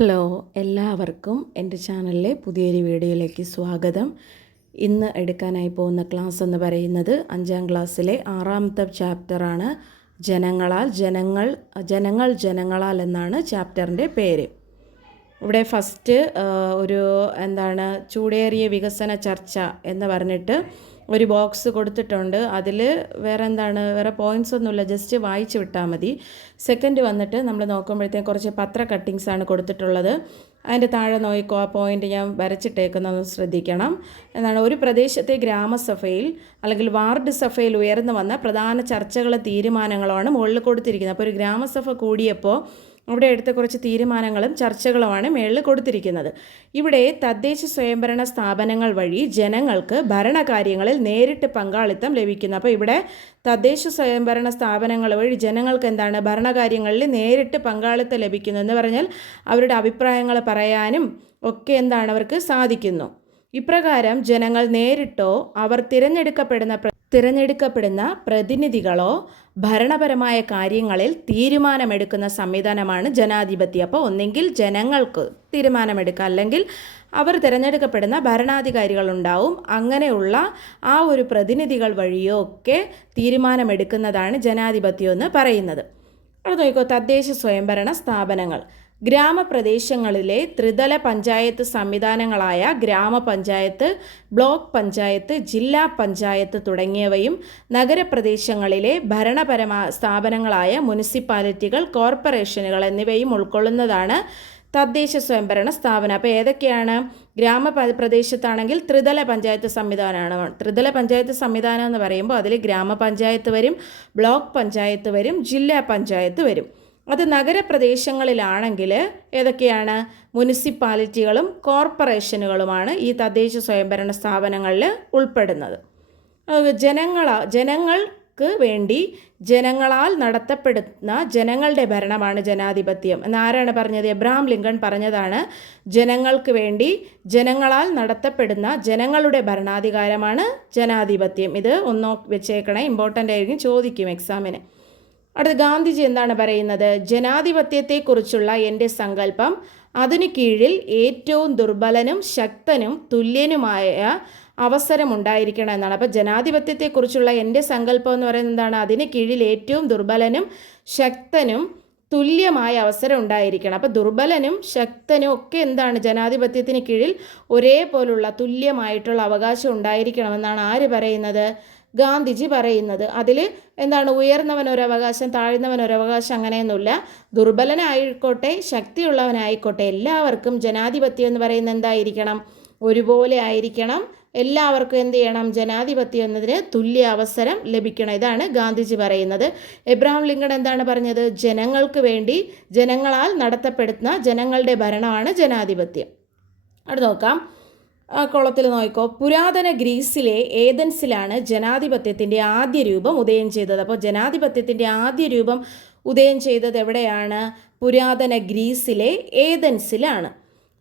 Hello, എല്ലാവർക്കും എൻ്റെ ചാനലിലെ പുതിയൊരു വീഡിയോയിലേക്ക് സ്വാഗതം. ഇന്ന് എടുക്കാനായി പോകുന്ന ക്ലാസ് എന്ന് പറയുന്നത് 5ാം ക്ലാസ്സിലെ 6ാമത്തെ ചാപ്റ്ററാണ്. ജനങ്ങളാൽ എന്നാണ് ചാപ്റ്ററിൻ്റെ പേര്. ഇവിടെ ഫസ്റ്റ് ഒരു ചൂടേറിയ വികസന ചർച്ച എന്ന് പറഞ്ഞിട്ട് ഒരു ബോക്സ് കൊടുത്തിട്ടുണ്ട്. അതിൽ വേറെ പോയിൻറ്റ്സ് ഒന്നുമില്ല, ജസ്റ്റ് വായിച്ച് വിട്ടാൽ മതി. സെക്കൻഡ് വന്നിട്ട് നമ്മൾ നോക്കുമ്പോഴത്തേക്കും കുറച്ച് പത്ര കട്ടിങ്സാണ് കൊടുത്തിട്ടുള്ളത്. അതിൻ്റെ താഴെ നോക്കിക്കോ, ആ പോയിൻ്റ് ഞാൻ വരച്ചിട്ടേക്കുന്നത് ശ്രദ്ധിക്കണം. ഒരു പ്രദേശത്തെ ഗ്രാമസഭയിൽ അല്ലെങ്കിൽ വാർഡ് സഭയിൽ ഉയർന്നു വന്ന പ്രധാന ചർച്ചകളും തീരുമാനങ്ങളുമാണ് മുകളിൽ കൊടുത്തിരിക്കുന്നത്. അപ്പോൾ ഒരു ഗ്രാമസഭ കൂടിയപ്പോൾ അവിടെ എടുത്ത കുറച്ച് തീരുമാനങ്ങളും ചർച്ചകളുമാണ് മേളിൽ കൊടുത്തിരിക്കുന്നത്. ഇവിടെ തദ്ദേശ സ്വയംഭരണ സ്ഥാപനങ്ങൾ വഴി ജനങ്ങൾക്ക് ഭരണകാര്യങ്ങളിൽ നേരിട്ട് പങ്കാളിത്തം ലഭിക്കുന്നു. അപ്പോൾ ഇവിടെ തദ്ദേശ സ്വയംഭരണ സ്ഥാപനങ്ങൾ വഴി ജനങ്ങൾക്ക് ഭരണകാര്യങ്ങളിൽ നേരിട്ട് പങ്കാളിത്തം ലഭിക്കുന്നു എന്ന് പറഞ്ഞാൽ അവരുടെ അഭിപ്രായങ്ങൾ പറയാനും ഒക്കെ അവർക്ക് സാധിക്കുന്നു. ഇപ്രകാരം ജനങ്ങൾ നേരിട്ടോ അവർ തിരഞ്ഞെടുക്കപ്പെടുന്ന പ്രതിനിധികളോ ഭരണപരമായ കാര്യങ്ങളിൽ തീരുമാനമെടുക്കുന്ന സംവിധാനമാണ് ജനാധിപത്യം. അപ്പോൾ ഒന്നെങ്കിൽ ജനങ്ങൾക്ക് തീരുമാനമെടുക്കാം, അല്ലെങ്കിൽ അവർ തിരഞ്ഞെടുക്കപ്പെടുന്ന ഭരണാധികാരികളുണ്ടാവും. അങ്ങനെയുള്ള ആ ഒരു പ്രതിനിധികൾ വഴിയോ ഒക്കെ തീരുമാനമെടുക്കുന്നതാണ് ജനാധിപത്യം എന്ന് പറയുന്നത്. അവിടെ നോക്കിക്കോ, തദ്ദേശ സ്വയംഭരണ സ്ഥാപനങ്ങൾ ഗ്രാമപ്രദേശങ്ങളിലെ ത്രിതല പഞ്ചായത്ത് സംവിധാനങ്ങളായ ഗ്രാമപഞ്ചായത്ത്, ബ്ലോക്ക് പഞ്ചായത്ത്, ജില്ലാ പഞ്ചായത്ത് തുടങ്ങിയവയും നഗരപ്രദേശങ്ങളിലെ സ്ഥാപനങ്ങളായ മുനിസിപ്പാലിറ്റികൾ, കോർപ്പറേഷനുകൾ എന്നിവയും ഉൾക്കൊള്ളുന്നതാണ് തദ്ദേശ സ്വയംഭരണ സ്ഥാപനം. അപ്പോൾ ഏതൊക്കെയാണ്? ഗ്രാമപ്രദേശത്താണെങ്കിൽ ത്രിതല പഞ്ചായത്ത് സംവിധാനമാണ്. ത്രിതല പഞ്ചായത്ത് സംവിധാനം എന്ന് പറയുമ്പോൾ അതിൽ ഗ്രാമപഞ്ചായത്ത് വരും, ബ്ലോക്ക് പഞ്ചായത്ത് വരും, ജില്ലാ പഞ്ചായത്ത് വരും. അത് നഗരപ്രദേശങ്ങളിലാണെങ്കിൽ ഏതൊക്കെയാണ്? മുനിസിപ്പാലിറ്റികളും കോർപ്പറേഷനുകളുമാണ് ഈ തദ്ദേശ സ്വയംഭരണ സ്ഥാപനങ്ങളിൽ ഉൾപ്പെടുന്നത്. ജനങ്ങൾക്ക് വേണ്ടി ജനങ്ങളാൽ നടത്തപ്പെടുന്ന ജനങ്ങളുടെ ഭരണമാണ് ജനാധിപത്യം എന്ന് ആരാണ് പറഞ്ഞത്? എബ്രഹാം ലിങ്കൺ പറഞ്ഞതാണ്. ജനങ്ങൾക്ക് വേണ്ടി ജനങ്ങളാൽ നടത്തപ്പെടുന്ന ജനങ്ങളുടെ ഭരണാധികാരമാണ് ജനാധിപത്യം. ഇത് ഒന്നോ വെച്ചേക്കണേ, ഇമ്പോർട്ടൻ്റ് ആയിരിക്കും, ചോദിക്കും എക്സാമിന്. അടുത്ത ഗാന്ധിജി എന്താണ് പറയുന്നത്? ജനാധിപത്യത്തെക്കുറിച്ചുള്ള എൻ്റെ സങ്കല്പം അതിനു കീഴിൽ ഏറ്റവും ദുർബലനും ശക്തനും തുല്യനുമായ അവസരമുണ്ടായിരിക്കണം എന്നാണ്. അപ്പോൾ ജനാധിപത്യത്തെക്കുറിച്ചുള്ള എൻ്റെ സങ്കല്പം എന്ന് പറയുന്നത് എന്താണ്? അതിന് കീഴിൽ ഏറ്റവും ദുർബലനും ശക്തനും തുല്യമായ അവസരം ഉണ്ടായിരിക്കണം. അപ്പോൾ ദുർബലനും ശക്തനും ഒക്കെ ജനാധിപത്യത്തിന് കീഴിൽ ഒരേപോലുള്ള തുല്യമായിട്ടുള്ള അവകാശം ഉണ്ടായിരിക്കണമെന്നാണ് ആര് പറയുന്നത്? ഗാന്ധിജി പറയുന്നത്. അതിൽ ഉയർന്നവനൊരവകാശം, താഴ്ന്നവനൊരവകാശം അങ്ങനെയൊന്നുമില്ല. ദുർബലനായിക്കോട്ടെ ശക്തിയുള്ളവനായിക്കോട്ടെ എല്ലാവർക്കും ജനാധിപത്യം എന്ന് പറയുന്നത് എന്തായിരിക്കണം? ഒരുപോലെ ആയിരിക്കണം. എല്ലാവർക്കും എന്ത് ചെയ്യണം? ജനാധിപത്യം എന്നതിന് തുല്യ അവസരം ലഭിക്കണം. ഇതാണ് ഗാന്ധിജി പറയുന്നത്. എബ്രഹാം ലിങ്കൺ എന്താണ് പറഞ്ഞത്? ജനങ്ങൾക്ക് വേണ്ടി ജനങ്ങളാൽ നടത്തപ്പെടുന്ന ജനങ്ങളുടെ ഭരണമാണ് ജനാധിപത്യം. അവിടെ നോക്കാം, ആ കോളത്തിൽ നോക്കിക്കോ. പുരാതന ഗ്രീസിലെ ഏതൻസിലാണ് ജനാധിപത്യത്തിൻ്റെ ആദ്യ രൂപം ഉദയം ചെയ്തത്. അപ്പോൾ ജനാധിപത്യത്തിൻ്റെ ആദ്യ രൂപം ഉദയം ചെയ്തത് എവിടെയാണ്? പുരാതന ഗ്രീസിലെ ഏതൻസിലാണ്.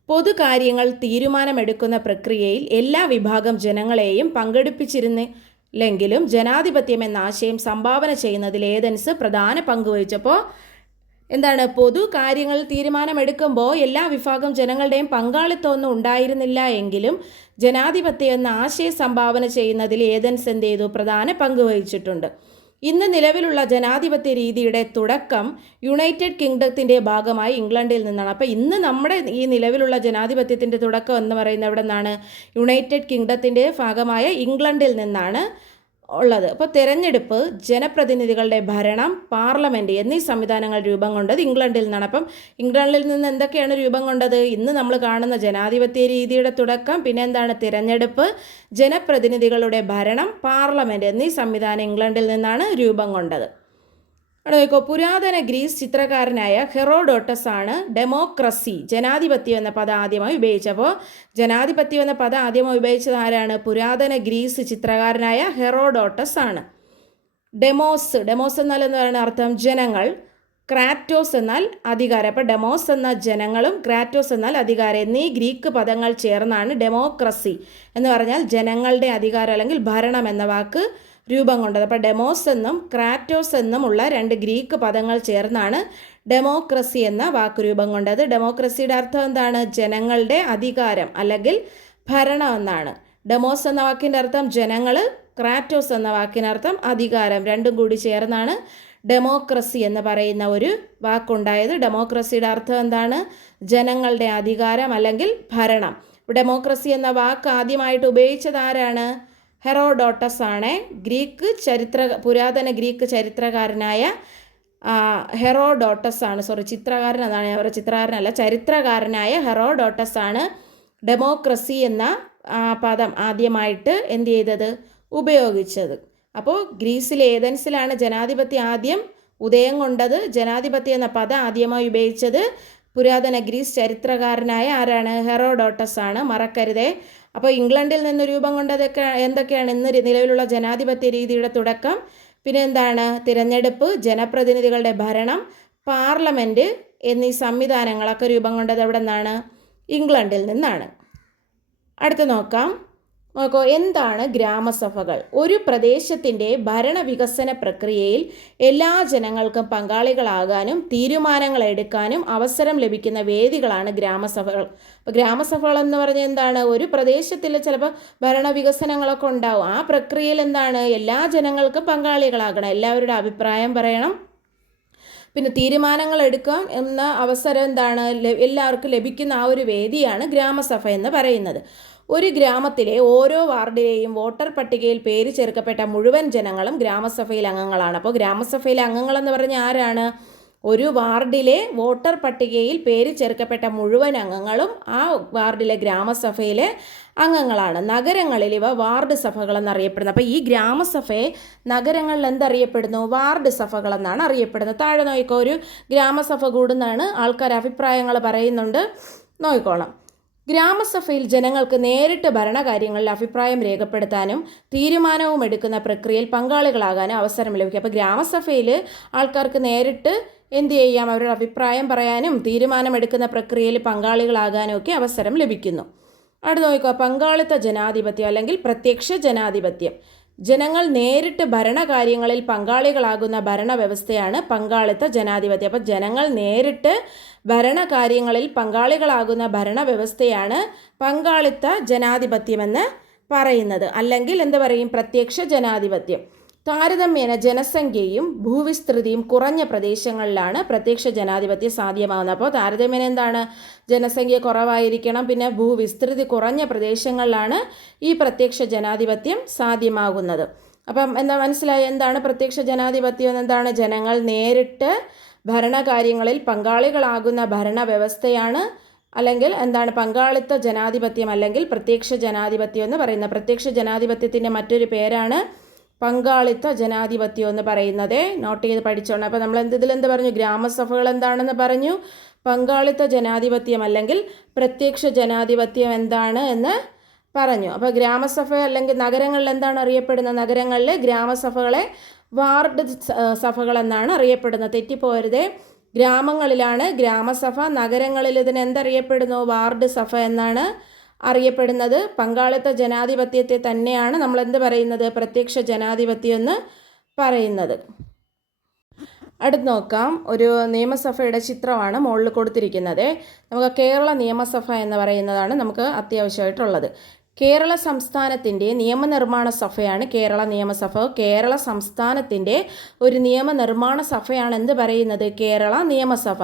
പൊതുകാര്യങ്ങൾ തീരുമാനമെടുക്കുന്ന പ്രക്രിയയിൽ എല്ലാ വിഭാഗം ജനങ്ങളെയും പങ്കെടുപ്പിച്ചിരുന്നില്ലെങ്കിലും ജനാധിപത്യം എന്ന ആശയം സംഭാവന ചെയ്യുന്നതിൽ ഏതൻസ് പ്രധാന പങ്ക് വഹിച്ചപ്പോൾ പൊതു കാര്യങ്ങൾ തീരുമാനമെടുക്കുമ്പോൾ എല്ലാ വിഭാഗം ജനങ്ങളുടെയും പങ്കാളിത്തമൊന്നും ഉണ്ടായിരുന്നില്ല എങ്കിലും ജനാധിപത്യം എന്ന ആശയം സംഭാവന ചെയ്യുന്നതിൽ ഏതൻസ് എന്ത് ചെയ്തു? പ്രധാന പങ്ക് വഹിച്ചിട്ടുണ്ട്. ഇന്ന് നിലവിലുള്ള ജനാധിപത്യ രീതിയുടെ തുടക്കം യുണൈറ്റഡ് കിങ്ഡത്തിൻ്റെ ഭാഗമായി ഇംഗ്ലണ്ടിൽ നിന്നാണ്. അപ്പോൾ ഇന്ന് നമ്മുടെ ഈ നിലവിലുള്ള ജനാധിപത്യത്തിൻ്റെ തുടക്കം എന്ന് പറയുന്നത് എവിടെ നിന്നാണ്? യുണൈറ്റഡ് കിങ്ഡത്തിൻ്റെ ഭാഗമായ ഇംഗ്ലണ്ടിൽ നിന്നാണ് ഉള്ളത്. അപ്പോൾ തിരഞ്ഞെടുപ്പ്, ജനപ്രതിനിധികളുടെ ഭരണം, പാർലമെൻറ്റ് എന്നീ സംവിധാനങ്ങൾ രൂപം കൊണ്ടത് ഇംഗ്ലണ്ടിൽ നിന്നാണ്. അപ്പം ഇംഗ്ലണ്ടിൽ നിന്ന് എന്തൊക്കെയാണ് രൂപം കൊണ്ടത്? ഇന്ന് നമ്മൾ കാണുന്ന ജനാധിപത്യ രീതിയുടെ തുടക്കം, പിന്നെ തിരഞ്ഞെടുപ്പ്, ജനപ്രതിനിധികളുടെ ഭരണം, പാർലമെൻറ്റ് എന്നീ സംവിധാനം ഇംഗ്ലണ്ടിൽ നിന്നാണ് രൂപം കൊണ്ടത്. അവിടെ നോക്കൂ, പുരാതന ഗ്രീസ് ചിത്രകാരനായ ഹെറോഡോട്ടസ് ആണ് ഡെമോക്രസി, ജനാധിപത്യം എന്ന പദം ആദ്യമായി ഉപയോഗിച്ചപ്പോൾ ജനാധിപത്യം എന്ന പദം ആദ്യമായി ഉപയോഗിച്ചത് ആരാണ്? പുരാതന ഗ്രീസ് ചിത്രകാരനായ ഹെറോഡോട്ടസ് ആണ്. ഡെമോസ് എന്നാൽ എന്താണ് അർത്ഥം? ജനങ്ങൾ. ക്രാറ്റോസ് എന്നാൽ അധികാരം. അപ്പോൾ ഡെമോസ് എന്ന ജനങ്ങളും ക്രാറ്റോസ് എന്നാൽ അധികാരം എന്നീ ഗ്രീക്ക് പദങ്ങൾ ചേർന്നാണ് ഡെമോക്രസി എന്ന് പറഞ്ഞാൽ ജനങ്ങളുടെ അധികാരം അല്ലെങ്കിൽ ഭരണം എന്ന വാക്ക് രൂപം കൊണ്ടത്. അപ്പോൾ ഡെമോസ് എന്നും ക്രാറ്റോസ് എന്നും ഉള്ള രണ്ട് ഗ്രീക്ക് പദങ്ങൾ ചേർന്നാണ് ഡെമോക്രസി എന്ന വാക്കുരൂപം കൊണ്ടത്. ഡെമോക്രസിയുടെ അർത്ഥം എന്താണ്? ജനങ്ങളുടെ അധികാരം അല്ലെങ്കിൽ ഭരണം എന്നാണ്. ഡെമോസ് എന്ന വാക്കിൻ്റെ അർത്ഥം ജനങ്ങൾ, ക്രാറ്റോസ് എന്ന വാക്കിനർത്ഥം അധികാരം. രണ്ടും കൂടി ചേർന്നാണ് ഡെമോക്രസി എന്ന് പറയുന്ന ഒരു വാക്കുണ്ടായത്. ഡെമോക്രസിയുടെ അർത്ഥം എന്താണ്? ജനങ്ങളുടെ അധികാരം അല്ലെങ്കിൽ ഭരണം. ഡെമോക്രസി എന്ന വാക്ക് ആദ്യമായിട്ട് ഉപയോഗിച്ചത് ആരാണ്? ഹെറോഡോട്ടസ് ആണ്. പുരാതന ഗ്രീക്ക് ചരിത്രകാരനായ ഹെറോഡോട്ടസ് ആണ്. ചിത്രകാരൻ എന്നാണ് ഞാൻ പറയുന്നത്, ചിത്രകാരനല്ല, ചരിത്രകാരനായ ഹെറോഡോട്ടസ് ആണ് ഡെമോക്രസി എന്ന പദം ആദ്യമായിട്ട് എന്ത് ചെയ്തത്? ഉപയോഗിച്ചത്. അപ്പോൾ ഗ്രീസിലെ ഏതൻസിലാണ് ജനാധിപത്യം ആദ്യം ഉദയം കൊണ്ടത്. ജനാധിപത്യം എന്ന പദം ആദ്യമായി ഉപയോഗിച്ചത് പുരാതന ഗ്രീസ് ചരിത്രകാരനായ ആരാണ്? ഹെറോഡോട്ടസ് ആണ്, മറക്കരുതേ. അപ്പോൾ ഇംഗ്ലണ്ടിൽ നിന്ന് രൂപം കൊണ്ടതൊക്കെ എന്തൊക്കെയാണ്? ഇന്ന് നിലവിലുള്ള ജനാധിപത്യ രീതിയുടെ തുടക്കം, പിന്നെ എന്താണ്? തിരഞ്ഞെടുപ്പ്, ജനപ്രതിനിധികളുടെ ഭരണം, പാർലമെൻറ്റ് എന്നീ സംവിധാനങ്ങളൊക്കെ രൂപം കൊണ്ടത് എവിടെ നിന്നാണ്? ഇംഗ്ലണ്ടിൽ നിന്നാണ്. അടുത്ത് നോക്കാം. എന്താണ് ഗ്രാമസഭകൾ? ഒരു പ്രദേശത്തിൻ്റെ ഭരണവികസന പ്രക്രിയയിൽ എല്ലാ ജനങ്ങൾക്കും പങ്കാളികളാകാനും തീരുമാനങ്ങൾ എടുക്കാനും അവസരം ലഭിക്കുന്ന വേദികളാണ് ഗ്രാമസഭകൾ. അപ്പോൾ ഗ്രാമസഭകൾ എന്ന് പറഞ്ഞാൽ എന്താണ്? ഒരു പ്രദേശത്തിൽ ചിലപ്പോൾ ഭരണവികസനങ്ങളൊക്കെ ഉണ്ടാവും. ആ പ്രക്രിയയിൽ എന്താണ്? എല്ലാ ജനങ്ങൾക്കും പങ്കാളികളാകണം, എല്ലാവരുടെ അഭിപ്രായം പറയണം, പിന്നെ തീരുമാനങ്ങൾ എടുക്കാം എന്ന അവസരം എന്താണ്? എല്ലാവർക്കും ലഭിക്കുന്ന ആ ഒരു വേദിയാണ് ഗ്രാമസഭ എന്ന് പറയുന്നത്. ഒരു ഗ്രാമത്തിലെ ഓരോ വാർഡിലെയും വോട്ടർ പട്ടികയിൽ പേര് ചേർക്കപ്പെട്ട മുഴുവൻ ജനങ്ങളും ഗ്രാമസഭയിൽ അംഗങ്ങളാണ്. അപ്പോൾ ഗ്രാമസഭയിലെ അംഗങ്ങളെന്ന് പറഞ്ഞാൽ ആരാണ്? ഒരു വാർഡിലെ വോട്ടർ പട്ടികയിൽ പേര് ചേർക്കപ്പെട്ട മുഴുവൻ അംഗങ്ങളും ആ വാർഡിലെ ഗ്രാമസഭയിലെ അംഗങ്ങളാണ്. നഗരങ്ങളിൽ ഇവ വാർഡ് സഭകളെന്നറിയപ്പെടുന്നു. അപ്പോൾ ഈ ഗ്രാമസഭയെ നഗരങ്ങളിൽ എന്തറിയപ്പെടുന്നു? വാർഡ് സഭകളെന്നാണ് അറിയപ്പെടുന്നത്. താഴെ നോക്കിക്കോ, ഒരു ഗ്രാമസഭ കൂടുന്നതാണ്, ആൾക്കാർ അഭിപ്രായങ്ങൾ പറയുന്നുണ്ട്, നോക്കിക്കോളാം. ഗ്രാമസഭയിൽ ജനങ്ങൾക്ക് നേരിട്ട് ഭരണകാര്യങ്ങളിൽ അഭിപ്രായം രേഖപ്പെടുത്താനും തീരുമാനവും എടുക്കുന്ന പ്രക്രിയയിൽ പങ്കാളികളാകാനും അവസരം ലഭിക്കും. അപ്പോൾ ഗ്രാമസഭയിൽ ആൾക്കാർക്ക് നേരിട്ട് എന്ത് ചെയ്യാം? അവരുടെ അഭിപ്രായം പറയാനും തീരുമാനമെടുക്കുന്ന പ്രക്രിയയിൽ പങ്കാളികളാകാനും ഒക്കെ അവസരം ലഭിക്കുന്നു. അടുത്ത് നോക്കുക, പങ്കാളിത്ത ജനാധിപത്യം അല്ലെങ്കിൽ പ്രത്യക്ഷ ജനാധിപത്യം. ജനങ്ങൾ നേരിട്ട് ഭരണകാര്യങ്ങളിൽ പങ്കാളികളാകുന്ന ഭരണവ്യവസ്ഥയാണ് പങ്കാളിത്ത ജനാധിപത്യം. അപ്പോൾ ജനങ്ങൾ നേരിട്ട് ഭരണകാര്യങ്ങളിൽ പങ്കാളികളാകുന്ന ഭരണവ്യവസ്ഥയാണ് പങ്കാളിത്ത ജനാധിപത്യമെന്ന് പറയുന്നത്. അല്ലെങ്കിൽ എന്ത് പറയും? പ്രത്യക്ഷ ജനാധിപത്യം. താരതമ്യേന ജനസംഖ്യയും ഭൂവിസ്തൃതിയും കുറഞ്ഞ പ്രദേശങ്ങളിലാണ് പ്രത്യക്ഷ ജനാധിപത്യം സാധ്യമാകുന്നത്. അപ്പോൾ താരതമ്യേന എന്താണ്? ജനസംഖ്യ കുറവായിരിക്കണം, പിന്നെ ഭൂവിസ്തൃതി കുറഞ്ഞ പ്രദേശങ്ങളിലാണ് ഈ പ്രത്യക്ഷ ജനാധിപത്യം സാധ്യമാകുന്നത്. അപ്പം എന്താ മനസ്സിലായി? എന്താണ് പ്രത്യക്ഷ ജനാധിപത്യം? എന്താണ്? ജനങ്ങൾ നേരിട്ട് ഭരണകാര്യങ്ങളിൽ പങ്കാളികളാകുന്ന ഭരണവ്യവസ്ഥയാണ് അല്ലെങ്കിൽ എന്താണ് പങ്കാളിത്ത ജനാധിപത്യം അല്ലെങ്കിൽ പ്രത്യക്ഷ ജനാധിപത്യം എന്ന് പറയുന്നത്. പ്രത്യക്ഷ ജനാധിപത്യത്തിൻ്റെ മറ്റൊരു പേരാണ് പങ്കാളിത്ത ജനാധിപത്യം എന്ന് പറയുന്നത്. നോട്ട് ചെയ്ത് പഠിച്ചോണം. അപ്പോൾ നമ്മൾ ഇതിലെന്ത് പറഞ്ഞു? ഗ്രാമസഭകൾ എന്താണെന്ന് പറഞ്ഞു, പങ്കാളിത്ത ജനാധിപത്യം അല്ലെങ്കിൽ പ്രത്യക്ഷ ജനാധിപത്യം എന്താണ് എന്ന് പറഞ്ഞു. അപ്പോൾ ഗ്രാമസഭ അല്ലെങ്കിൽ നഗരങ്ങളിൽ എന്താണ് അറിയപ്പെടുന്നത്? നഗരങ്ങളിൽ ഗ്രാമസഭകളെ വാർഡ് സഭകൾ എന്നാണ് അറിയപ്പെടുന്നത്. തെറ്റിപ്പോരുതേ. ഗ്രാമങ്ങളിലാണ് ഗ്രാമസഭ, നഗരങ്ങളിൽ ഇതിന് എന്തറിയപ്പെടുന്നു? വാർഡ് സഭ എന്നാണ് അറിയപ്പെടുന്നത്. പങ്കാളിത്ത ജനാധിപത്യത്തെ തന്നെയാണ് നമ്മൾ എന്ത് പറയുന്നത്? പ്രത്യക്ഷ ജനാധിപത്യം എന്ന് പറയുന്നത്. അടുത്ത് നോക്കാം, ഒരു നിയമസഭയുടെ ചിത്രമാണ് മുകളിൽ കൊടുത്തിരിക്കുന്നത്. നമുക്ക് കേരള നിയമസഭ എന്ന് പറയുന്നതാണ് നമുക്ക് അത്യാവശ്യമായിട്ടുള്ളത്. കേരള സംസ്ഥാനത്തിൻ്റെ നിയമനിർമ്മാണ സഭയാണ് കേരള നിയമസഭ. കേരള സംസ്ഥാനത്തിൻ്റെ ഒരു നിയമനിർമ്മാണ സഭയാണ് എന്ത് പറയുന്നത്? കേരള നിയമസഭ.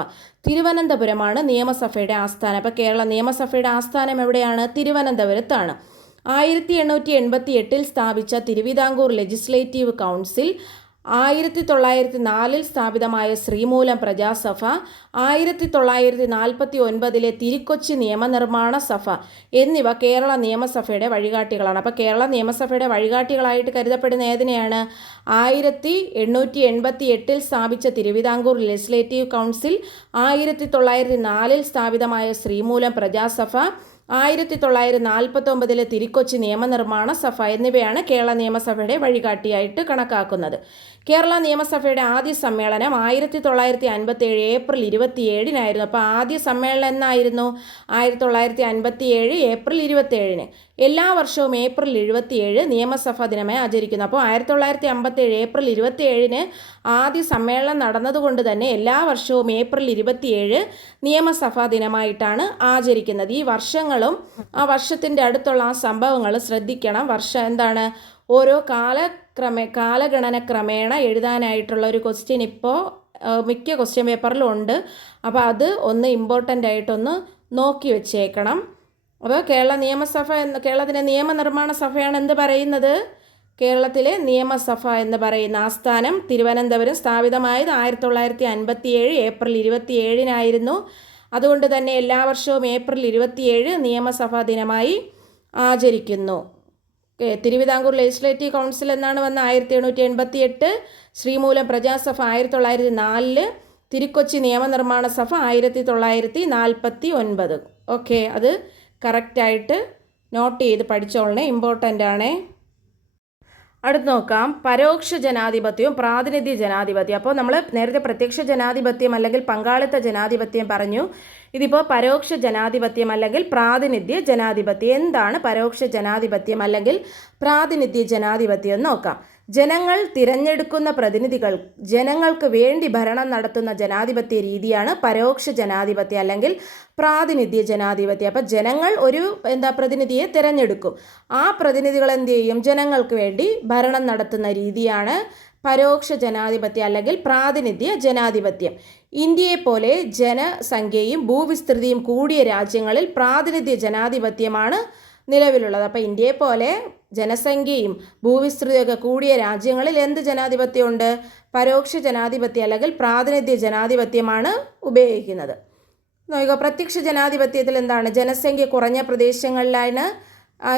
തിരുവനന്തപുരമാണ് നിയമസഭയുടെ ആസ്ഥാനം. അപ്പോൾ കേരള നിയമസഭയുടെ ആസ്ഥാനം എവിടെയാണ്? തിരുവനന്തപുരത്താണ്. 1888 സ്ഥാപിച്ച തിരുവിതാംകൂർ ലെജിസ്ലേറ്റീവ് കൗൺസിൽ, 1904 സ്ഥാപിതമായ ശ്രീമൂലം പ്രജാസഭ, 1949 തിരുക്കൊച്ചി നിയമനിർമ്മാണ സഭ എന്നിവ കേരള നിയമസഭയുടെ വഴികാട്ടികളാണ്. അപ്പോൾ കേരള നിയമസഭയുടെ വഴികാട്ടികളായിട്ട് കരുതപ്പെടുന്ന ഏതിനെയാണ്? 1888 സ്ഥാപിച്ച തിരുവിതാംകൂർ ലെജിസ്ലേറ്റീവ് കൗൺസിൽ, 1904 സ്ഥാപിതമായ ശ്രീമൂലം പ്രജാസഭ, 1949 തിരുക്കൊച്ചി നിയമനിർമ്മാണ സഭ എന്നിവയാണ് കേരള നിയമസഭയുടെ വഴികാട്ടിയായിട്ട് കണക്കാക്കുന്നത്. കേരള നിയമസഭയുടെ ആദ്യ സമ്മേളനം 1957 ഏപ്രിൽ 27 അപ്പോൾ ആദ്യ സമ്മേളനം എന്നായിരുന്നു? 1957 ഏപ്രിൽ 27. എല്ലാ വർഷവും ഏപ്രിൽ 27 നിയമസഭാ ദിനമായി ആചരിക്കുന്നു. അപ്പോൾ 1957 ഏപ്രിൽ 27 ആദ്യ സമ്മേളനം നടന്നതുകൊണ്ട് തന്നെ എല്ലാ വർഷവും ഏപ്രിൽ 27 നിയമസഭാ ദിനമായിട്ടാണ് ആചരിക്കുന്നത്. ഈ വർഷങ്ങളും ആ വർഷത്തിൻ്റെ അടുത്തുള്ള ആ സംഭവങ്ങൾ ശ്രദ്ധിക്കണം. വർഷം എന്താണ്, ഓരോ കാലഗണന ക്രമേണ എഴുതാനായിട്ടുള്ള ഒരു ക്വസ്റ്റ്യൻ ഇപ്പോൾ മിക്ക ക്വസ്റ്റ്യൻ പേപ്പറിലും ഉണ്ട്. അപ്പോൾ അത് ഒന്ന് ഇമ്പോർട്ടൻ്റ് ആയിട്ടൊന്ന് നോക്കി വെച്ചേക്കണം. അപ്പോൾ കേരളത്തിലെ നിയമനിർമ്മാണ സഭയാണ് എന്ത് പറയുന്നത്, കേരളത്തിലെ നിയമസഭ എന്ന് പറയുന്ന ആസ്ഥാനം തിരുവനന്തപുരം, സ്ഥാപിതമായത് 1957 ഏപ്രിൽ 27 അതുകൊണ്ട് തന്നെ എല്ലാ വർഷവും ഏപ്രിൽ 27 നിയമസഭാ ദിനമായി ആചരിക്കുന്നു. തിരുവിതാംകൂർ ലെജിസ്ലേറ്റീവ് കൗൺസിൽ എന്നാണ് വന്ന 1788, ശ്രീമൂലം പ്രജാസഭ 1904, തിരുക്കൊച്ചി നിയമനിർമ്മാണ സഭ 1949. ഓക്കെ, അത് കറക്റ്റായിട്ട് നോട്ട് ചെയ്ത് പഠിച്ചോളണേ, ഇമ്പോർട്ടൻ്റ് ആണേ. അടുത്ത് നോക്കാം, പരോക്ഷ ജനാധിപത്യവും പ്രാതിനിധ്യ ജനാധിപത്യം. അപ്പോൾ നമ്മൾ നേരത്തെ പ്രത്യക്ഷ ജനാധിപത്യം അല്ലെങ്കിൽ പങ്കാളിത്ത ജനാധിപത്യം പറഞ്ഞു. ഇതിപ്പോൾ പരോക്ഷ ജനാധിപത്യം അല്ലെങ്കിൽ പ്രാതിനിധ്യ ജനാധിപത്യം. എന്താണ് പരോക്ഷ ജനാധിപത്യം അല്ലെങ്കിൽ പ്രാതിനിധ്യ ജനാധിപത്യം എന്ന് നോക്കാം. ജനങ്ങൾ തിരഞ്ഞെടുക്കുന്ന പ്രതിനിധികൾ ജനങ്ങൾക്ക് വേണ്ടി ഭരണം നടത്തുന്ന ജനാധിപത്യ രീതിയാണ് പരോക്ഷ ജനാധിപത്യം അല്ലെങ്കിൽ പ്രാതിനിധ്യ ജനാധിപത്യം. അപ്പം ജനങ്ങൾ ഒരു പ്രതിനിധിയെ തിരഞ്ഞെടുക്കും. ആ പ്രതിനിധികൾ എന്ത് ചെയ്യും, ജനങ്ങൾക്ക് വേണ്ടി ഭരണം നടത്തുന്ന രീതിയാണ് പരോക്ഷ ജനാധിപത്യം അല്ലെങ്കിൽ പ്രാതിനിധ്യ ജനാധിപത്യം. ഇന്ത്യയെപ്പോലെ ജനസംഖ്യയും ഭൂവിസ്തൃതിയും കൂടിയ രാജ്യങ്ങളിൽ പ്രാതിനിധ്യ ജനാധിപത്യമാണ് നിലവിലുള്ളത്. അപ്പോൾ ഇന്ത്യയെപ്പോലെ ജനസംഖ്യയും ഭൂവിസ്തൃതിയൊക്കെ കൂടിയ രാജ്യങ്ങളിൽ എന്ത് ജനാധിപത്യമുണ്ട്, പരോക്ഷ ജനാധിപത്യം അല്ലെങ്കിൽ പ്രാതിനിധ്യ ജനാധിപത്യമാണ് ഉപയോഗിക്കുന്നത്. നോക്കുക, പ്രത്യക്ഷ ജനാധിപത്യത്തിൽ എന്താണ്, ജനസംഖ്യ കുറഞ്ഞ പ്രദേശങ്ങളിലാണ്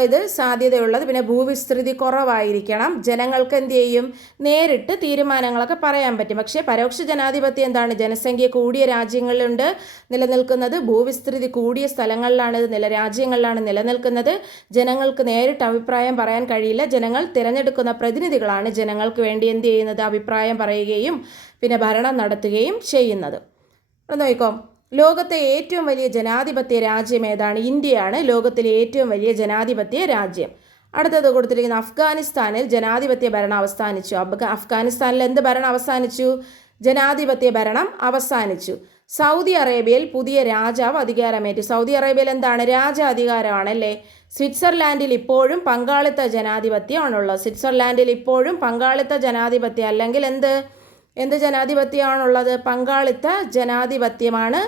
ഇത് സാധ്യതയുള്ളത്. പിന്നെ ഭൂവിസ്തൃതി കുറവായിരിക്കണം. ജനങ്ങൾക്ക് എന്ത് ചെയ്യും, നേരിട്ട് തീരുമാനങ്ങളൊക്കെ പറയാൻ പറ്റും. പക്ഷേ പരോക്ഷ ജനാധിപത്യം എന്താണ്, ജനസംഖ്യ കൂടിയ രാജ്യങ്ങളിലുണ്ട് നിലനിൽക്കുന്നത്, ഭൂവിസ്തൃതി കൂടിയ സ്ഥലങ്ങളിലാണ് രാജ്യങ്ങളിലാണ് നിലനിൽക്കുന്നത്. ജനങ്ങൾക്ക് നേരിട്ട് അഭിപ്രായം പറയാൻ കഴിയില്ല. ജനങ്ങൾ തിരഞ്ഞെടുക്കുന്ന പ്രതിനിധികളാണ് ജനങ്ങൾക്ക് വേണ്ടി എന്ത് ചെയ്യുന്നത്, അഭിപ്രായം പറയുകയും പിന്നെ ഭരണം നടത്തുകയും ചെയ്യുന്നത്. നോക്കിക്കോ, ലോകത്തെ ഏറ്റവും വലിയ ജനാധിപത്യ രാജ്യം ഏതാണ്, ഇന്ത്യയാണ് ലോകത്തിലെ ഏറ്റവും വലിയ ജനാധിപത്യ രാജ്യം. അടുത്തത് കൊടുത്തിരിക്കുന്ന അഫ്ഗാനിസ്ഥാനിൽ ജനാധിപത്യ ഭരണം അവസാനിച്ചു. അഫ്ഗാനിസ്ഥാനിൽ എന്ത് ഭരണം അവസാനിച്ചു, ജനാധിപത്യ ഭരണം അവസാനിച്ചു. സൗദി അറേബ്യയിൽ പുതിയ രാജാവ് അധികാരമേറ്റു. സൗദി അറേബ്യയിൽ എന്താണ്, രാജാധികാരമാണ് അല്ലേ. സ്വിറ്റ്സർലാൻഡിൽ ഇപ്പോഴും പങ്കാളിത്ത ജനാധിപത്യമാണുള്ളത്. സ്വിറ്റ്സർലാൻഡിൽ ഇപ്പോഴും പങ്കാളിത്ത ജനാധിപത്യം അല്ലെങ്കിൽ എന്ത് ജനാധിപത്യമാണുള്ളത്, പങ്കാളിത്ത ജനാധിപത്യമാണ്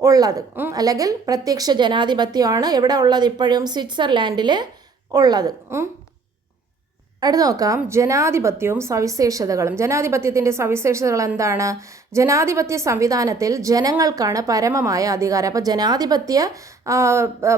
ഉള്ളത്. അല്ലെങ്കിൽ പ്രത്യക്ഷ ജനാധിപത്യമാണ് എവിടെ ഉള്ളത്, ഇപ്പോഴും സ്വിറ്റ്സർലാൻഡിൽ ഉള്ളത്. അടുത്ത് നോക്കാം, ജനാധിപത്യവും സവിശേഷതകളും. ജനാധിപത്യത്തിൻ്റെ സവിശേഷതകൾ എന്താണ്, ജനാധിപത്യ സംവിധാനത്തിൽ ജനങ്ങൾക്കാണ് പരമമായ അധികാരം. അപ്പോൾ ജനാധിപത്യ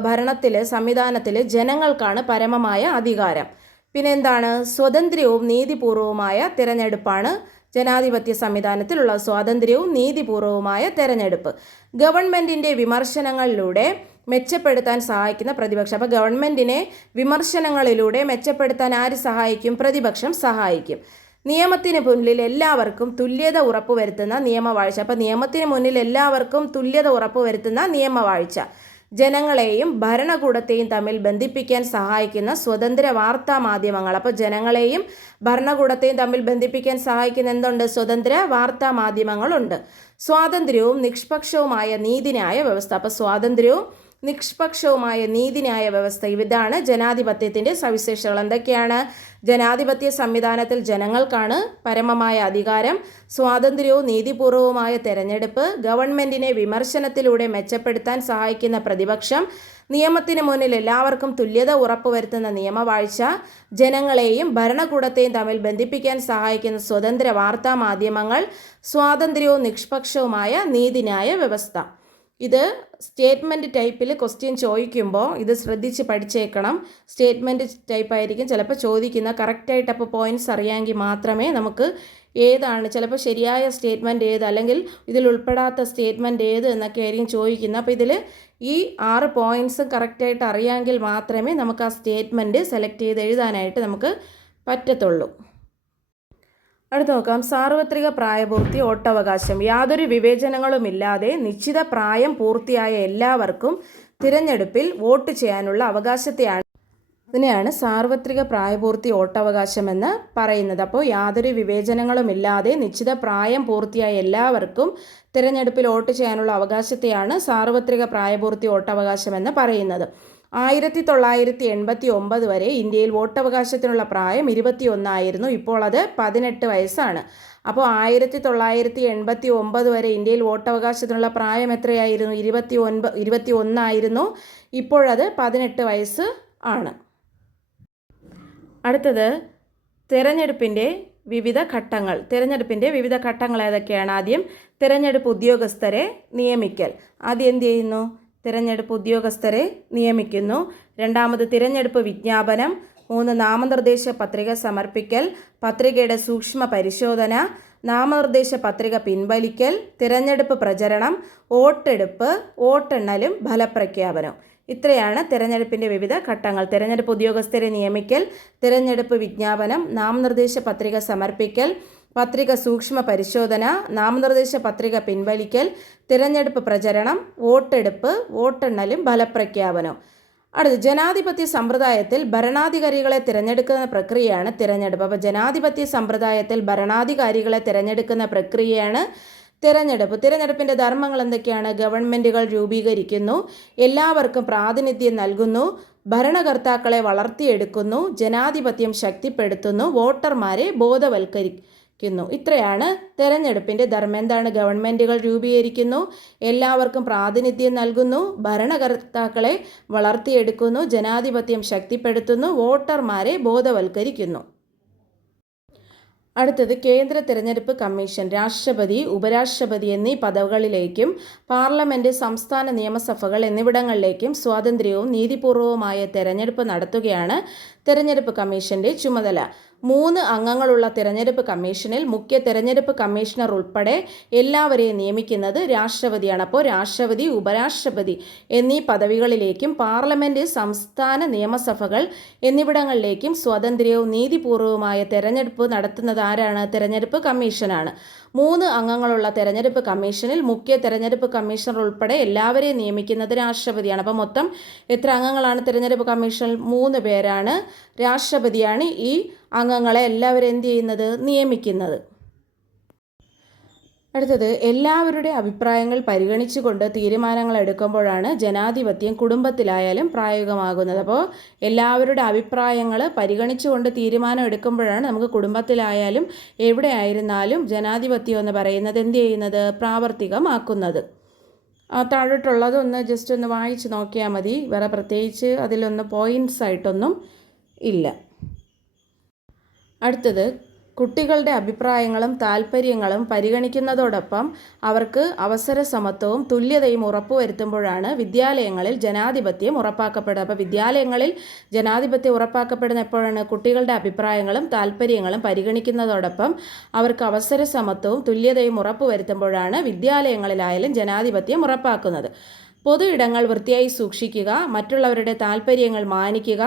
ഭരണത്തിൽ സംവിധാനത്തിൽ ജനങ്ങൾക്കാണ് പരമമായ അധികാരം. പിന്നെ എന്താണ്, സ്വതന്ത്രവും നീതിപൂർവവുമായ തിരഞ്ഞെടുപ്പാണ് ജനാധിപത്യ സംവിധാനത്തിലുള്ള സ്വാതന്ത്ര്യവും നീതിപൂർവവുമായ തെരഞ്ഞെടുപ്പ്. ഗവൺമെൻറ്റിൻ്റെ വിമർശനങ്ങളിലൂടെ മെച്ചപ്പെടുത്താൻ സഹായിക്കുന്ന പ്രതിപക്ഷം. അപ്പോൾ ഗവൺമെൻറ്റിനെ വിമർശനങ്ങളിലൂടെ മെച്ചപ്പെടുത്താൻ ആര് സഹായിക്കും, പ്രതിപക്ഷം സഹായിക്കും. നിയമത്തിന് മുന്നിൽ എല്ലാവർക്കും തുല്യത ഉറപ്പുവരുത്തുന്ന നിയമവാഴ്ച. അപ്പോൾ നിയമത്തിന് മുന്നിൽ എല്ലാവർക്കും തുല്യത ഉറപ്പുവരുത്തുന്ന നിയമവാഴ്ച. ജനങ്ങളെയും ഭരണകൂടത്തെയും തമ്മിൽ ബന്ധിപ്പിക്കാൻ സഹായിക്കുന്ന സ്വതന്ത്ര വാർത്താ മാധ്യമങ്ങൾ. അപ്പോൾ ജനങ്ങളെയും ഭരണകൂടത്തെയും തമ്മിൽ ബന്ധിപ്പിക്കാൻ സഹായിക്കുന്ന എന്തുണ്ട്, സ്വതന്ത്ര വാർത്താ മാധ്യമങ്ങളുണ്ട്. സ്വാതന്ത്ര്യവും നിഷ്പക്ഷവുമായ നീതിന്യായ വ്യവസ്ഥ. അപ്പോൾ സ്വാതന്ത്ര്യവും നിഷ്പക്ഷവുമായ നീതിന്യായ വ്യവസ്ഥ, ഇതാണ് ജനാധിപത്യത്തിൻ്റെ സവിശേഷതകൾ. എന്തൊക്കെയാണ്, ജനാധിപത്യ സംവിധാനത്തിൽ ജനങ്ങൾക്കാണ് പരമമായ അധികാരം, സ്വാതന്ത്ര്യവും നീതിപൂർവവുമായ തെരഞ്ഞെടുപ്പ്, ഗവൺമെൻറ്റിനെ വിമർശനത്തിലൂടെ മെച്ചപ്പെടുത്താൻ സഹായിക്കുന്ന പ്രതിപക്ഷം, നിയമത്തിന് മുന്നിൽ എല്ലാവർക്കും തുല്യത ഉറപ്പുവരുത്തുന്ന നിയമവാഴ്ച, ജനങ്ങളെയും ഭരണകൂടത്തെയും തമ്മിൽ ബന്ധിപ്പിക്കാൻ സഹായിക്കുന്ന സ്വതന്ത്ര വാർത്താ മാധ്യമങ്ങൾ, സ്വാതന്ത്ര്യവും നിഷ്പക്ഷവുമായ നീതിന്യായ വ്യവസ്ഥ. ഇത് സ്റ്റേറ്റ്മെൻറ്റ് ടൈപ്പിൽ ക്വസ്റ്റ്യൻ ചോദിക്കുമ്പോൾ ഇത് ശ്രദ്ധിച്ച് പഠിച്ചേക്കണം. സ്റ്റേറ്റ്മെൻറ്റ് ടൈപ്പ് ആയിരിക്കും ചിലപ്പോൾ ചോദിക്കുന്ന. കറക്റ്റായിട്ട് അപ്പോൾ പോയിൻറ്റ്സ് അറിയാമെങ്കിൽ മാത്രമേ നമുക്ക് ഏതാണ് ചിലപ്പോൾ ശരിയായ സ്റ്റേറ്റ്മെൻറ്റ് ഏത് അല്ലെങ്കിൽ ഇതിൽ ഉൾപ്പെടാത്ത സ്റ്റേറ്റ്മെൻറ്റ് ഏത് എന്നൊക്കെ ആയിരിക്കും ചോദിക്കുന്നത്. അപ്പോൾ ഇതിൽ ഈ 6 പോയിൻറ്റ്സും കറക്റ്റായിട്ട് അറിയാമെങ്കിൽ മാത്രമേ നമുക്ക് ആ സ്റ്റേറ്റ്മെൻറ്റ് സെലക്ട് ചെയ്ത് എഴുതാനായിട്ട് നമുക്ക് പറ്റത്തുള്ളൂ. അടുത്ത് നോക്കാം, സാർവത്രിക പ്രായപൂർത്തി വോട്ടവകാശം. യാതൊരു വിവേചനങ്ങളുമില്ലാതെ നിശ്ചിത പ്രായം പൂർത്തിയായ എല്ലാവർക്കും തിരഞ്ഞെടുപ്പിൽ വോട്ട് ചെയ്യാനുള്ള അവകാശത്തെയാണ് അതിനെയാണ് സാർവത്രിക പ്രായപൂർത്തി വോട്ടവകാശമെന്ന് പറയുന്നത്. അപ്പോൾ യാതൊരു വിവേചനങ്ങളുമില്ലാതെ നിശ്ചിത പ്രായം പൂർത്തിയായ എല്ലാവർക്കും തിരഞ്ഞെടുപ്പിൽ വോട്ട് ചെയ്യാനുള്ള അവകാശത്തെയാണ് സാർവത്രിക പ്രായപൂർത്തി വോട്ടവകാശമെന്ന് പറയുന്നത്. 1989 വരെ ഇന്ത്യയിൽ വോട്ടവകാശത്തിനുള്ള പ്രായം 21 ഇപ്പോൾ അത് 18 വയസ്സാണ്. അപ്പോൾ 1989 വരെ ഇന്ത്യയിൽ വോട്ടവകാശത്തിനുള്ള പ്രായം എത്രയായിരുന്നു? 21 ഇപ്പോഴത് 18 വയസ്സ് ആണ്. അടുത്തത് തിരഞ്ഞെടുപ്പിൻ്റെ വിവിധ ഘട്ടങ്ങൾ ഏതൊക്കെയാണ്? ആദ്യം തിരഞ്ഞെടുപ്പ് ഉദ്യോഗസ്ഥരെ നിയമിക്കൽ. ആദ്യം എന്ത് ചെയ്യുന്നു? തിരഞ്ഞെടുപ്പ് ഉദ്യോഗസ്ഥരെ നിയമിക്കുന്നു. രണ്ടാമത് തിരഞ്ഞെടുപ്പ് വിജ്ഞാപനം. 3 നാമനിർദ്ദേശ പത്രിക സമർപ്പിക്കൽ, പത്രികയുടെ സൂക്ഷ്മ പരിശോധന, നാമനിർദ്ദേശ പത്രിക പിൻവലിക്കൽ, തിരഞ്ഞെടുപ്പ് പ്രചരണം, വോട്ടെടുപ്പ്, വോട്ടെണ്ണലും ഫലപ്രഖ്യാപനം. ഇത്രയാണ് തിരഞ്ഞെടുപ്പിൻ്റെ വിവിധ ഘട്ടങ്ങൾ. തിരഞ്ഞെടുപ്പ് ഉദ്യോഗസ്ഥരെ നിയമിക്കൽ, തിരഞ്ഞെടുപ്പ് വിജ്ഞാപനം, നാമനിർദ്ദേശ പത്രിക സമർപ്പിക്കൽ, പത്രിക സൂക്ഷ്മ പരിശോധന, നാമനിർദ്ദേശ പത്രിക പിൻവലിക്കൽ, തിരഞ്ഞെടുപ്പ് പ്രചരണം, വോട്ടെടുപ്പ്, വോട്ടെണ്ണലും ഫലപ്രഖ്യാപനം. അടുത്ത് ജനാധിപത്യ സമ്പ്രദായത്തിൽ ഭരണാധികാരികളെ തിരഞ്ഞെടുക്കുന്ന പ്രക്രിയയാണ് തിരഞ്ഞെടുപ്പ്. അപ്പോൾ ജനാധിപത്യ സമ്പ്രദായത്തിൽ ഭരണാധികാരികളെ തിരഞ്ഞെടുക്കുന്ന പ്രക്രിയയാണ് തിരഞ്ഞെടുപ്പ്. തിരഞ്ഞെടുപ്പിൻ്റെ ധർമ്മങ്ങൾ എന്തൊക്കെയാണ്? ഗവൺമെൻറ്റുകൾ രൂപീകരിക്കുന്നു, എല്ലാവർക്കും പ്രാതിനിധ്യം നൽകുന്നു, ഭരണകർത്താക്കളെ വളർത്തിയെടുക്കുന്നു, ജനാധിപത്യം ശക്തിപ്പെടുത്തുന്നു, വോട്ടർമാരെ ബോധവൽക്കരിക്കുന്നു. ഇത്രയാണ് തിരഞ്ഞെടുപ്പിൻ്റെ ധർമ്മം. എന്താണ്? ഗവൺമെൻറ്റുകൾ രൂപീകരിക്കുന്നു, എല്ലാവർക്കും പ്രാതിനിധ്യം നൽകുന്നു, ഭരണകർത്താക്കളെ വളർത്തിയെടുക്കുന്നു, ജനാധിപത്യം ശക്തിപ്പെടുത്തുന്നു, വോട്ടർമാരെ ബോധവൽക്കരിക്കുന്നു. അടുത്തത് കേന്ദ്ര തിരഞ്ഞെടുപ്പ് കമ്മീഷൻ. രാഷ്ട്രപതി, ഉപരാഷ്ട്രപതി എന്നീ പദവികളിലേക്കും പാർലമെൻറ്റ്, സംസ്ഥാന നിയമസഭകൾ എന്നിവിടങ്ങളിലേക്കും സ്വാതന്ത്ര്യവും നീതിപൂർവവുമായ തിരഞ്ഞെടുപ്പ് നടത്തുകയാണ് തിരഞ്ഞെടുപ്പ് കമ്മീഷൻ്റെ ചുമതല. 3 അംഗങ്ങളുള്ള തിരഞ്ഞെടുപ്പ് കമ്മീഷനിൽ മുഖ്യ തിരഞ്ഞെടുപ്പ് കമ്മീഷണർ ഉൾപ്പെടെ എല്ലാവരെയും നിയമിക്കുന്നത് രാഷ്ട്രപതിയാണ്. അപ്പോൾ രാഷ്ട്രപതി, ഉപരാഷ്ട്രപതി എന്നീ പദവികളിലേക്കും പാർലമെൻറ്റ്, സംസ്ഥാന നിയമസഭകൾ എന്നിവിടങ്ങളിലേക്കും സ്വതന്ത്രവും നീതിപൂർവവുമായ തിരഞ്ഞെടുപ്പ് നടത്തുന്നത് ആരാണ്? തിരഞ്ഞെടുപ്പ് കമ്മീഷനാണ്. 3 അംഗങ്ങളുള്ള തിരഞ്ഞെടുപ്പ് കമ്മീഷനിൽ മുഖ്യ തിരഞ്ഞെടുപ്പ് കമ്മീഷണർ ഉൾപ്പെടെ എല്ലാവരെയും നിയമിക്കുന്നത് രാഷ്ട്രപതിയാണ്. അപ്പോൾ മൊത്തം എത്ര അംഗങ്ങളാണ് തിരഞ്ഞെടുപ്പ് കമ്മീഷനിൽ? 3 പേരാണ്. രാഷ്ട്രപതിയാണ് ഈ അംഗങ്ങളെ എല്ലാവരും എന്ത് ചെയ്യുന്നത്? നിയമിക്കുന്നത്. അടുത്തത് എല്ലാവരുടെ അഭിപ്രായങ്ങൾ പരിഗണിച്ചുകൊണ്ട് തീരുമാനങ്ങൾ എടുക്കുമ്പോഴാണ് ജനാധിപത്യം കുടുംബത്തിലായാലും പ്രായോഗികമാകുന്നത്. അപ്പോൾ എല്ലാവരുടെ അഭിപ്രായങ്ങൾ പരിഗണിച്ചുകൊണ്ട് തീരുമാനം എടുക്കുമ്പോഴാണ് നമുക്ക് കുടുംബത്തിലായാലും എവിടെ ആയിരുന്നാലും ജനാധിപത്യം എന്ന് പറയുന്നത് എന്ത് ചെയ്യുന്നത്? പ്രാവർത്തികമാക്കുന്നത്. താഴോട്ടുള്ളതൊന്ന് ജസ്റ്റ് ഒന്ന് വായിച്ച് നോക്കിയാൽ മതി. വേറെ പ്രത്യേകിച്ച് അതിലൊന്ന് പോയിൻറ്റ്സ് ആയിട്ടൊന്നും ഇല്ല. അടുത്തത് കുട്ടികളുടെ അഭിപ്രായങ്ങളും താൽപ്പര്യങ്ങളും പരിഗണിക്കുന്നതോടൊപ്പം അവർക്ക് അവസര സമത്വവും തുല്യതയും ഉറപ്പുവരുത്തുമ്പോഴാണ് വിദ്യാലയങ്ങളിൽ ജനാധിപത്യം ഉറപ്പാക്കപ്പെടുക. അപ്പോൾ വിദ്യാലയങ്ങളിൽ ജനാധിപത്യം ഉറപ്പാക്കപ്പെടുന്ന എപ്പോഴാണ്? കുട്ടികളുടെ അഭിപ്രായങ്ങളും താൽപ്പര്യങ്ങളും പരിഗണിക്കുന്നതോടൊപ്പം അവർക്ക് അവസര സമത്വവും തുല്യതയും ഉറപ്പുവരുത്തുമ്പോഴാണ് വിദ്യാലയങ്ങളിലായാലും ജനാധിപത്യം ഉറപ്പാക്കുന്നത്. പൊതു ഇടങ്ങൾ വൃത്തിയായി സൂക്ഷിക്കുക, മറ്റുള്ളവരുടെ താൽപ്പര്യങ്ങൾ മാനിക്കുക,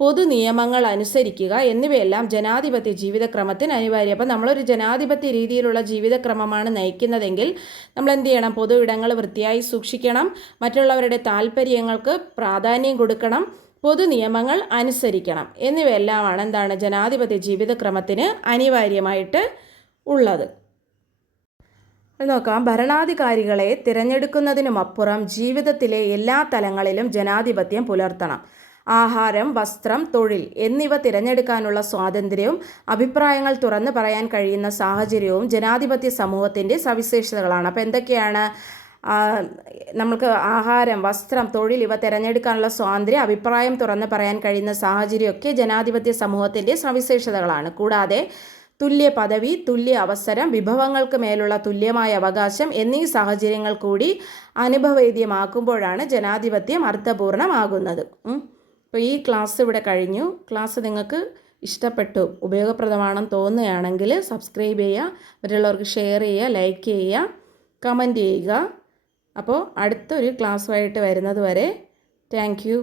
പൊതു നിയമങ്ങൾ അനുസരിക്കുക എന്നിവയെല്ലാം ജനാധിപത്യ ജീവിതക്രമത്തിന് അനിവാര്യം. അപ്പോൾ നമ്മളൊരു ജനാധിപത്യ രീതിയിലുള്ള ജീവിതക്രമമാണ് നയിക്കുന്നതെങ്കിൽ നമ്മൾ എന്ത് ചെയ്യണം? പൊതു ഇടങ്ങൾ വൃത്തിയായി സൂക്ഷിക്കണം, മറ്റുള്ളവരുടെ താൽപ്പര്യങ്ങൾക്ക് പ്രാധാന്യം കൊടുക്കണം, പൊതു നിയമങ്ങൾ അനുസരിക്കണം എന്നിവയെല്ലാമാണ് എന്താണ്? ജനാധിപത്യ ജീവിതക്രമത്തിന് അനിവാര്യമായിട്ട് ഉള്ളത്. നോക്കാം. ഭരണാധികാരികളെ തിരഞ്ഞെടുക്കുന്നതിനുമപ്പുറം ജീവിതത്തിലെ എല്ലാ തലങ്ങളിലും ജനാധിപത്യം പുലർത്തണം. ആഹാരം, വസ്ത്രം, തൊഴിൽ എന്നിവ തിരഞ്ഞെടുക്കാനുള്ള സ്വാതന്ത്ര്യവും അഭിപ്രായങ്ങൾ തുറന്നു പറയാൻ കഴിയുന്ന സാഹചര്യവും ജനാധിപത്യ സമൂഹത്തിൻ്റെ സവിശേഷതകളാണ്. അപ്പോൾ എന്തൊക്കെയാണ്? നമുക്ക് ആഹാരം, വസ്ത്രം, തൊഴിൽ ഇവ തിരഞ്ഞെടുക്കാനുള്ള സ്വാതന്ത്ര്യം, അഭിപ്രായം തുറന്നു പറയാൻ കഴിയുന്ന സാഹചര്യമൊക്കെ ജനാധിപത്യ സമൂഹത്തിൻ്റെ സവിശേഷതകളാണ്. കൂടാതെ തുല്യ പദവി, തുല്യ അവസരം, വിഭവങ്ങൾക്ക് മേലുള്ള തുല്യമായ അവകാശം എന്നീ സാഹചര്യങ്ങൾ കൂടി അനുഭവവേദ്യമാക്കുമ്പോഴാണ് ജനാധിപത്യം അർത്ഥപൂർണമാകുന്നത്. അപ്പോൾ ഈ ക്ലാസ് ഇവിടെ കഴിഞ്ഞു. ക്ലാസ് നിങ്ങൾക്ക് ഇഷ്ടപ്പെട്ടു, ഉപയോഗപ്രദമാണെന്ന് തോന്നുകയാണെങ്കിൽ സബ്സ്ക്രൈബ് ചെയ്യുക, മറ്റുള്ളവർക്ക് ഷെയർ ചെയ്യുക, ലൈക്ക് ചെയ്യുക, കമൻറ്റ് ചെയ്യുക. അപ്പോൾ അടുത്തൊരു ക്ലാസ്സുമായിട്ട് വരുന്നത് വരെ താങ്ക് യു.